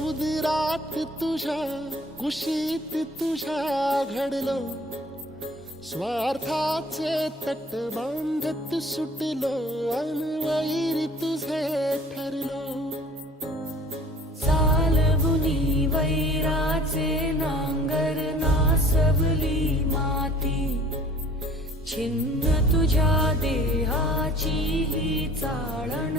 हृदयात तुझ्या कुशीत तुझ्या घडलो. स्वार्थाचे तट बांधत सुटलो अनवैरी तुझे ठरलो. चालवुनी वैराचे नांगर नासवली माती. छिन्न तुझ्या देहाची ही चाळण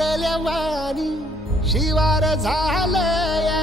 वाणी शिवार झालं